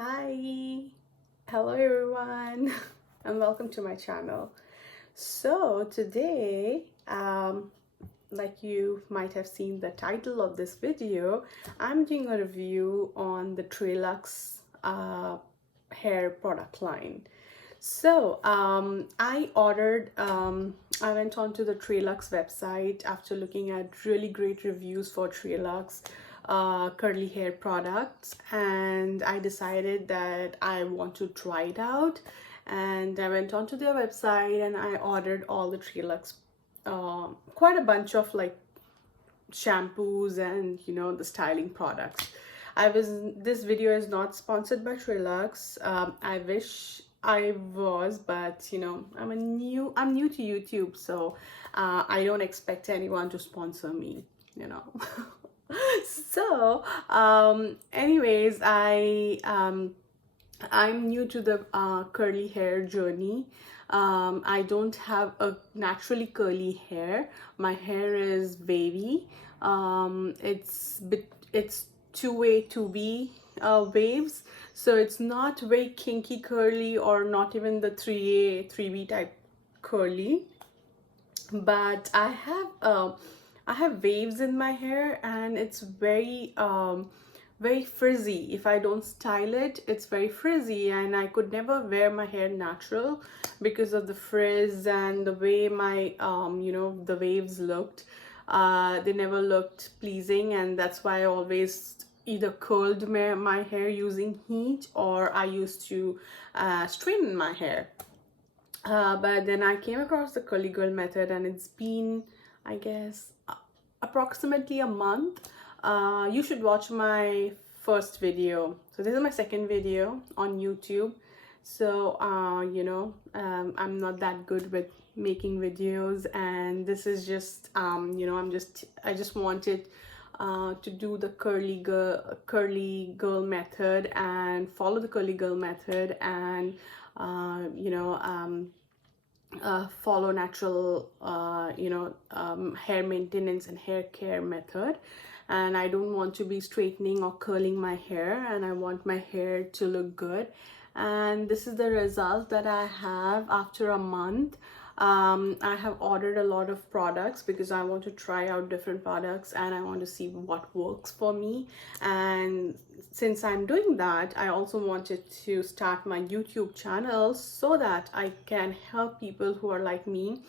Hi, hello everyone, and welcome to my channel. So today, like you might have seen the title of this video, I'm doing a review on the TreLuxe hair product line. So I went on to the TreLuxe website after looking at really great reviews for TreLuxe curly hair products, and I decided that I want to try it out. And I went onto their website and I ordered all the TreLuxe, quite a bunch of like shampoos and the styling products. This video is not sponsored by TreLuxe. I wish I was, but I'm new to YouTube, so I don't expect anyone to sponsor me, you know. So anyways, I'm new to the curly hair journey. I don't have a naturally curly hair. My hair is wavy. It's two-way 2B waves, so it's not very kinky curly or not even the 3A 3B type curly. But I have waves in my hair, and it's very frizzy. If I don't style it, it's very frizzy, and I could never wear my hair natural because of the frizz and the way my the waves looked. They never looked pleasing, and that's why I always either curled my hair using heat, or I used to straighten my hair. But then I came across the curly girl method, and it's been, I guess, approximately a month. You should watch my first video. So this is my second video on YouTube. So I'm not that good with making videos, and this is just I just wanted to do the curly girl method and follow the curly girl method, and follow natural hair maintenance and hair care method. And I don't want to be straightening or curling my hair, and I want my hair to look good. And this is the result that I have after a month. I have ordered a lot of products because I want to try out different products, and I want to see what works for me. And since I'm doing that, I also wanted to start my YouTube channel so that I can help people who are like me,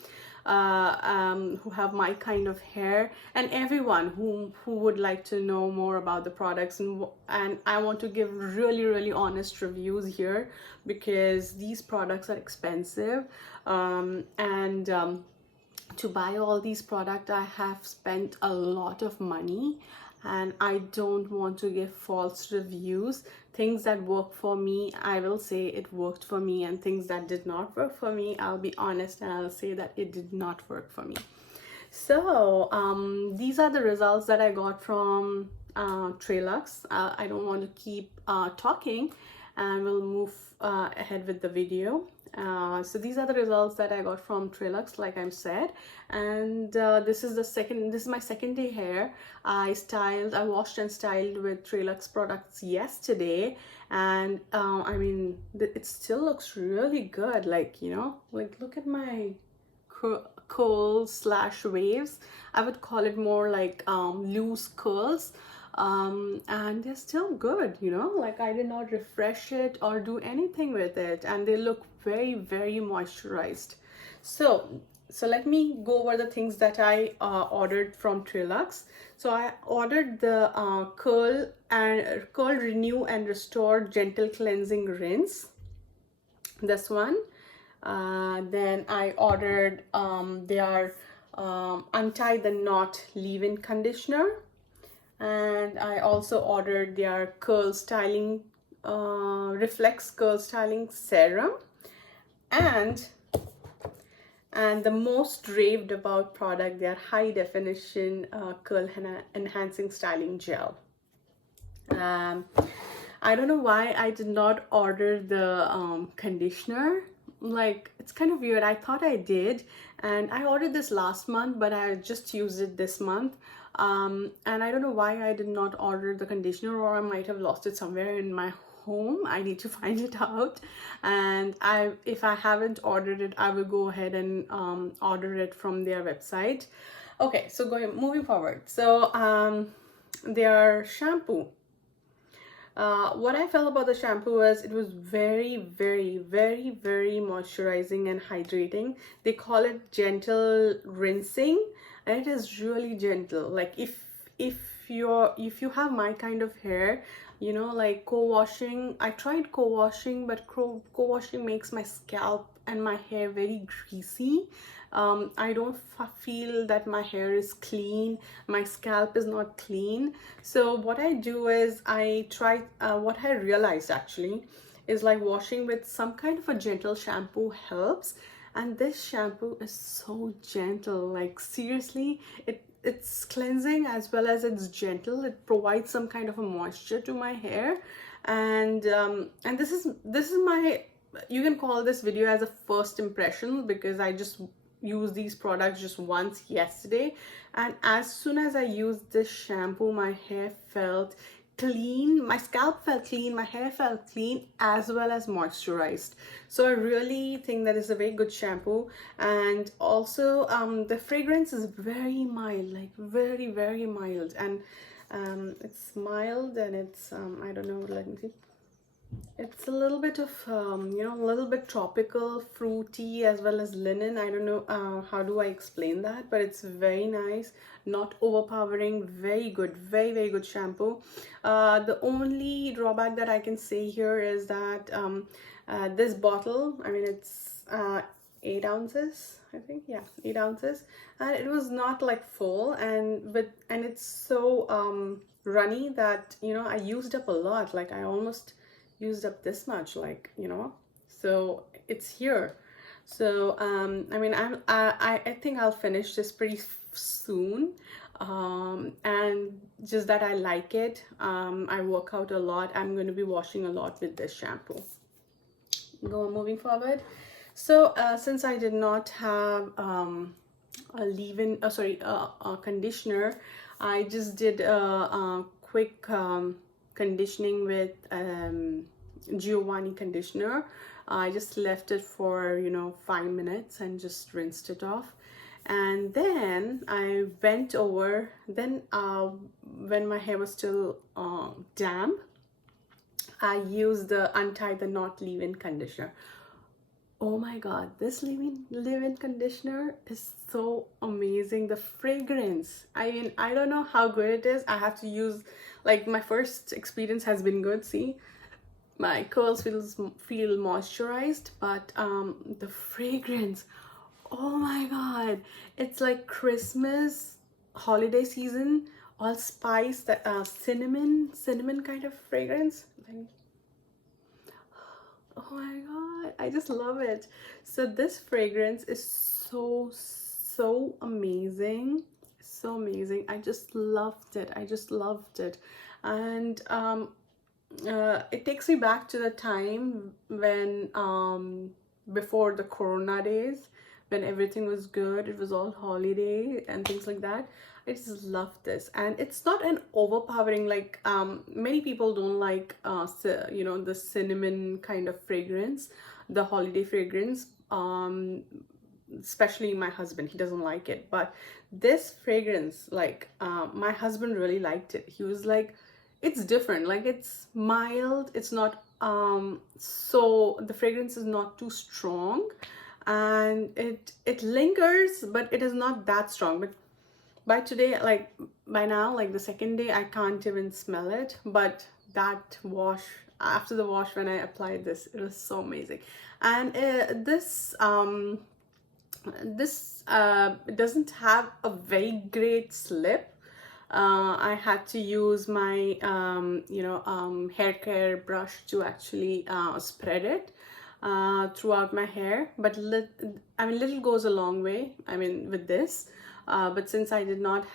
who have my kind of hair, and everyone who would like to know more about the products. And I want to give really honest reviews here, because these products are expensive, and to buy all these products I have spent a lot of money, and I don't want to give false reviews. Things that work for me, I will say it worked for me, and things that did not work for me, I'll be honest and I'll say that it did not work for me. So these are the results that I got from TreLuxe. I don't want to keep talking, and we'll move ahead with the video. So these are the results that I got from TreLuxe, like I said. And this is my second day here. I washed and styled with TreLuxe products yesterday, and I mean, it still looks really good. Like, look at my curls slash waves. I would call it more like loose curls, and they're still good. Like, I did not refresh it or do anything with it, and they look very moisturized. So let me go over the things that I ordered from TreLuxe. So I ordered the curl renew and restore gentle cleansing rinse, this one. Then I ordered their untie the knot leave-in conditioner, and I also ordered their curl styling reflex curl styling serum, and the most raved about product, their high definition curl enhancing styling gel. I don't know why I did not order the conditioner. Like, it's kind of weird. I thought I did, and I ordered this last month, but I just used it this month. And I don't know why I did not order the conditioner, or I might have lost it somewhere in my home. I need to find it out, and if I haven't ordered it, I will go ahead and order it from their website. Okay, so moving forward. So their shampoo. What I felt about the shampoo was it was very, very, very, very moisturizing and hydrating. They call it gentle rinsing, and it is really gentle. Like if you have my kind of hair, you know, like co-washing. I tried co-washing, but co-washing makes my scalp and my hair very greasy. I don't feel that my hair is clean, my scalp is not clean. So what I do is I try, what I realized actually is like washing with some kind of a gentle shampoo helps. And this shampoo is so gentle, like seriously, it's cleansing as well as it's gentle. It provides some kind of a moisture to my hair. And this is my, you can call this video as a first impression, because I just used these products just once yesterday, and as soon as I used this shampoo, my hair felt clean, my scalp felt clean, my hair felt clean as well as moisturized. So I really think that is a very good shampoo. And also the fragrance is very mild, like very, very mild, and it's mild, and it's I don't know, let me see, it's a little bit of you know, a little bit tropical, fruity, as well as linen. I don't know how do I explain that, but it's very nice, not overpowering, very good, very, very good shampoo. The only drawback that I can say here is that this bottle, I mean, it's 8 ounces, I think, yeah, 8 ounces, and it was not like full, and it's so runny that, you know, I used up a lot. Like I almost used up this much, like, you know, so it's here. So I mean, I think I'll finish this pretty soon, and just that I like it. I work out a lot. I'm going to be washing a lot with this shampoo. Moving forward. So since I did not have a leave-in, a conditioner, I just did a quick conditioning with Giovanni conditioner. I just left it for, you know, 5 minutes and just rinsed it off. And then I went over, then when my hair was still damp, I used the Untie the Knot leave-in conditioner. Oh my god, this leave-in conditioner is so amazing. The fragrance, I mean, I don't know how good it is. I have to use, like, my first experience has been good. See, my curls feel moisturized, but the fragrance, oh my god, it's like Christmas holiday season, all spice, that cinnamon kind of fragrance. Oh my god, I just love it. So this fragrance is so amazing, so amazing. I just loved it. I just loved it. And it takes me back to the time when before the corona days, when everything was good, it was all holiday and things like that. I just love this, and it's not an overpowering, like many people don't like you know, the cinnamon kind of fragrance, the holiday fragrance, especially my husband, he doesn't like it. But this fragrance, like my husband really liked it. He was like, it's different, like it's mild, it's not so the fragrance is not too strong, and it lingers, but it is not that strong. But by today, like by now, like the second day, I can't even smell it. But that wash, after the wash, when I applied this, it was so amazing. And this doesn't have a very great slip. I had to use my you know, hair care brush to actually spread it throughout my hair. But I mean, little goes a long way, I mean, with this. But since I did not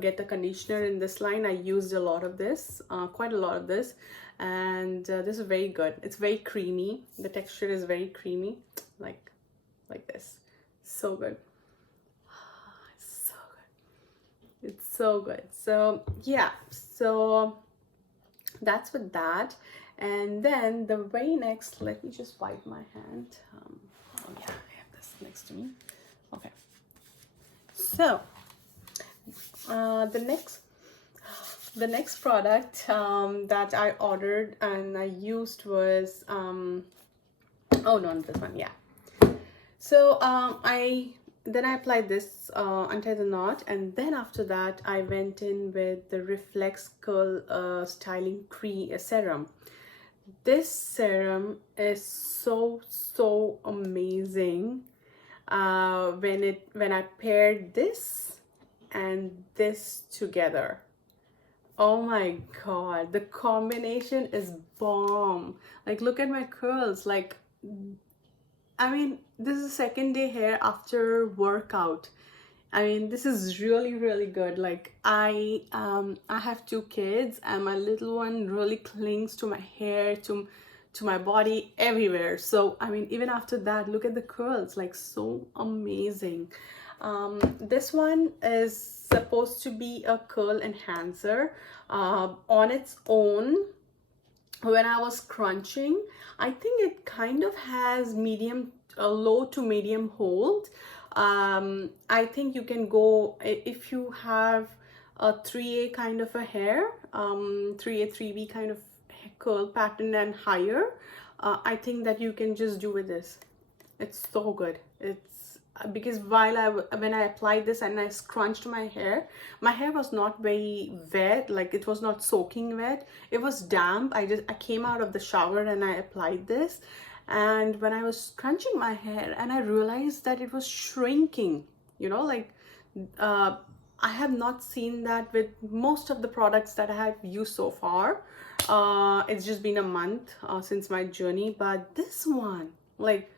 get a conditioner in this line, I used a lot of this, quite a lot of this. And this is very good. It's very creamy. The texture is very creamy, like this. So good. It's so good. So yeah, so that's with that. And then the very next, let me just wipe my hand. Oh yeah, I have this next to me. Okay, so the next product that I ordered and I used was oh no, this one, yeah. So I applied this untie the knot, and then after that I went in with the Reflex Curl Styling Serum. This serum is so amazing. When I paired this and this together, oh my god, the combination is bomb. Like, look at my curls. Like, I mean, this is second day hair after workout. I mean, this is really good. Like, I have two kids, and my little one really clings to my hair, to my body, everywhere. So I mean, even after that, look at the curls, like, so amazing. This one is supposed to be a curl enhancer on its own. When I was crunching, I think it kind of has medium, low to medium hold. I think you can go, if you have a 3A kind of a hair, 3A, 3B kind of curl pattern and higher, I think that you can just do with this. It's so good. It's because when I applied this and I scrunched my hair was not very wet, like it was not soaking wet, it was damp. I came out of the shower and I applied this, and when I was crunching my hair and I realized that it was shrinking, you know, like I have not seen that with most of the products that I have used so far. It's just been a month since my journey, but this one, like,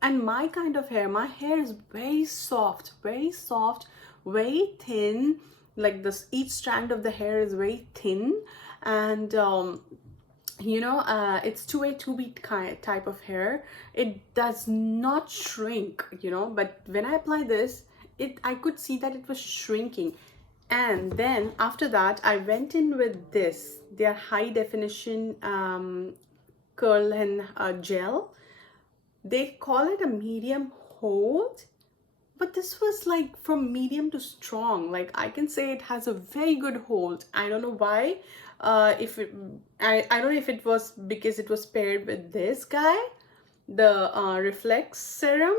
and my kind of hair, my hair is very soft, very thin. Like, this, each strand of the hair is very thin, and you know, it's 2A 2B type of hair. It does not shrink, you know, but when I apply this, I could see that it was shrinking. And then after that, I went in with this, their high definition curl and gel. They call it a medium hold, but this was like from medium to strong. Like, I can say it has a very good hold. I don't know why. I don't know if it was because it was paired with this guy, the Reflex serum,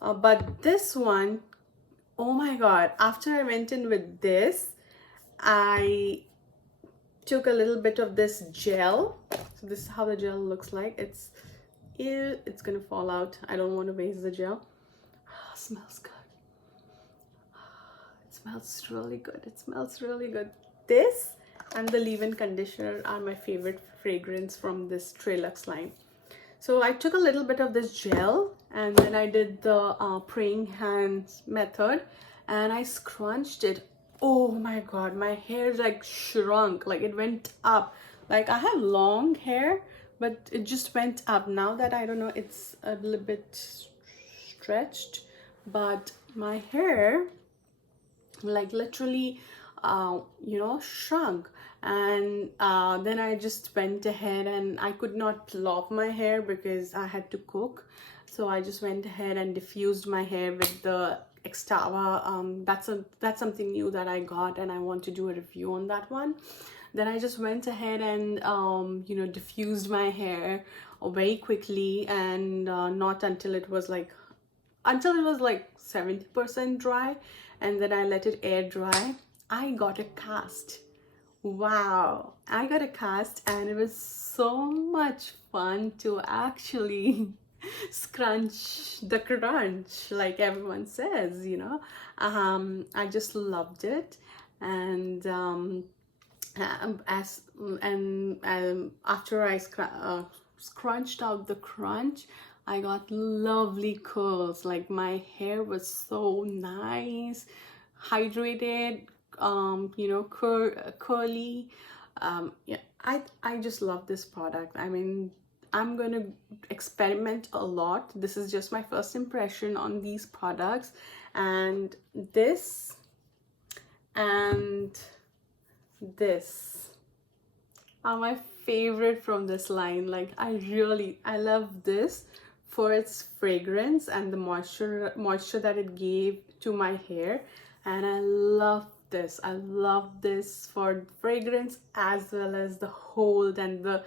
but this one, oh my god, after I went in with this, I took a little bit of this gel. So this is how the gel looks like. It's gonna fall out. I don't want to waste the gel. Smells good. It smells really good. It smells really good. This and the leave-in conditioner are my favorite fragrance from this TreLuxe line. So I took a little bit of this gel, and then I did the praying hands method, and I scrunched it. Oh my god, my hair like shrunk, like it went up. Like, I have long hair, but it just went up. Now that, I don't know, it's a little bit stretched, but my hair, like, literally you know, shrunk. And then I just went ahead, and I could not plop my hair because I had to cook, so I just went ahead and diffused my hair with the Extava. That's something new that I got, and I want to do a review on that one. Then I just went ahead and you know, diffused my hair very quickly, and not until it was like 70% dry, and then I let it air dry. I got a cast. Wow, I got a cast, and it was so much fun to actually scrunch the crunch, like everyone says, you know. I just loved it. And after I scrunched out the crunch, I got lovely curls. Like, my hair was so nice, hydrated, you know, curly. Yeah, I just love this product. I mean, I'm gonna experiment a lot. This is just my first impression on these products, and this and this are my favorite from this line. Like I love this for its fragrance and the moisture that it gave to my hair. And I love this for fragrance as well as the hold and the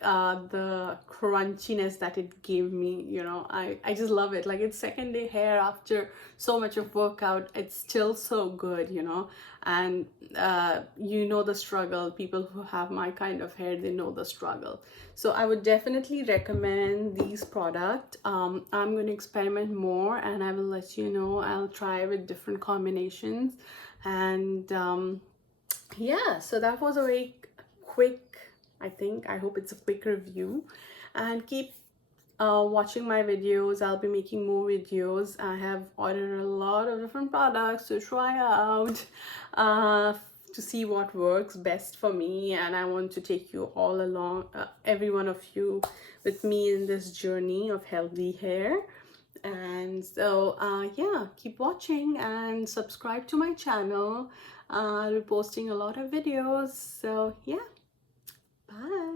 crunchiness that it gave me. You know, I just love it. Like, it's second day hair after so much of workout, it's still so good, you know. And you know the struggle. People who have my kind of hair, they know the struggle. So I would definitely recommend these products. I'm going to experiment more and I will let you know. I'll try with different combinations. And yeah, so that was a very quick, I hope it's a quick review. And keep watching my videos. I'll be making more videos. I have ordered a lot of different products to try out to see what works best for me, and I want to take you all along, every one of you, with me in this journey of healthy hair. And so yeah, keep watching and subscribe to my channel. I'll be posting a lot of videos. So yeah, bye.